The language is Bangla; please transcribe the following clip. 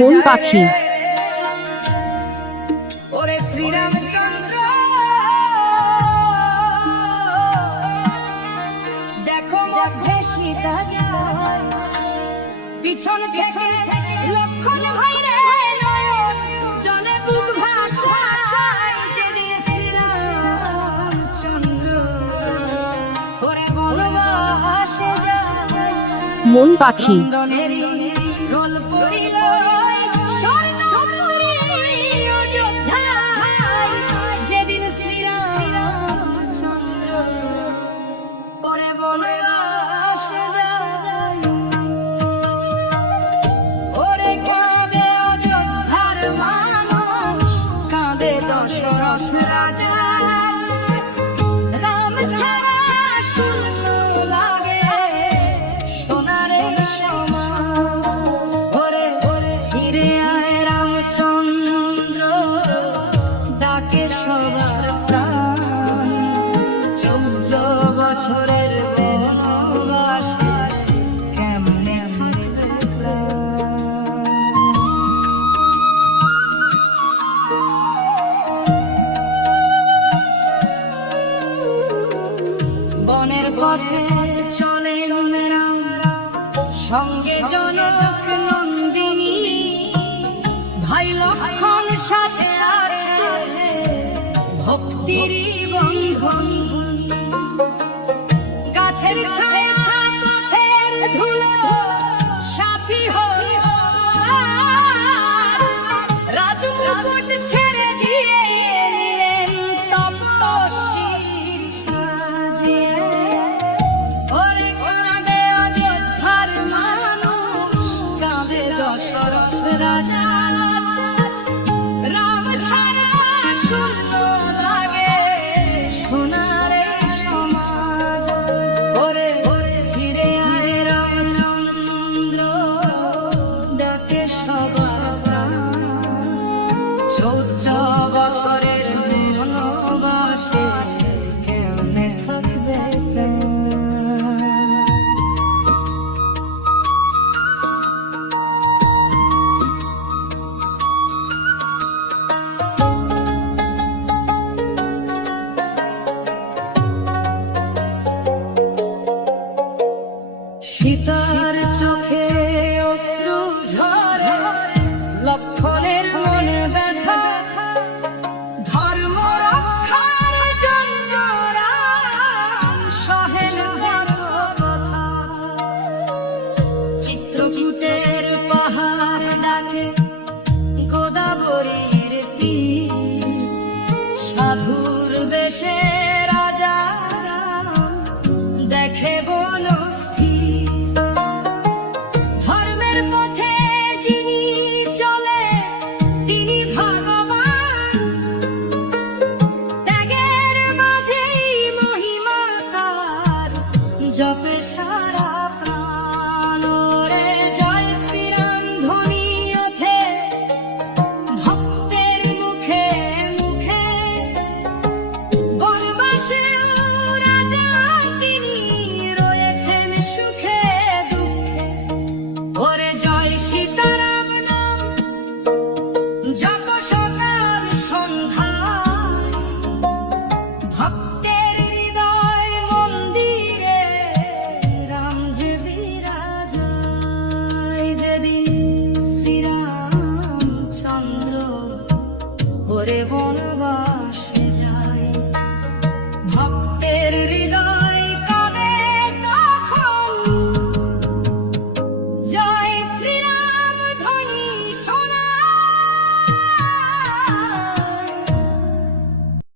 মন পাখি। ওরে শ্রীরামচন্দ্র দেখো মধ্যে সীতা যায়, পিছন থেকে লক্ষণ ভাইরে নয়ন জলে বুক ভাসায়। যেদিন শ্রীরামচন্দ্র ওরে বনবাসে যায়, মন পাখি। চন্দনেরই রোল পড়িল স্বর্ণপুরী অযোধ্যায়। যেদিন শ্রীরামচন্দ্র ওরে বনবাসে যায়, ওরে কাঁদে অযোধ্যার মানুষ, কাঁদে দশরথ রাজা। রাম ছাড়া শূন্য লাগে সোনারে সমাজ। ওরে ফিরে আয় রামচন্দ্র ডাকে সবার প্রাণ, 14 বছরের বনবাসে কেমনে থাকবে প্রাণ। বনের পথে চলে রাম, সঙ্গে জনক নন্দিনী, ভাই লক্ষণ সাথে আছে ভক্তিরই বন্ধন। গাছের ছায়া পথের ধুলো সাথী হলো, রাজমুকুট ছেড়ে দিয়ে নিলেন তপস্বীর সাজিয়ে। ওরে কাঁদে অযোধ্যার মানুষ, কাঁদে দশরথ রাজা। রাম ছাড়া শূন্য লাগে সোনারে সমাজ। ওরে ফিরে আয় রামচন্দ্র ডাকে সবার প্রাণ, 14 বছরের বনবাসে কেমনে থাকবে প্রাণ। সীতার চোখে অশ্রু ঝরে, লক্ষণের মনে ব্যথা। ধর্ম রক্ষার জন্য রাম সহেন কত কথা। চিত্রকূটের পাহাড় ডাকে গোদাবরীর তীর, সাধুর বেশে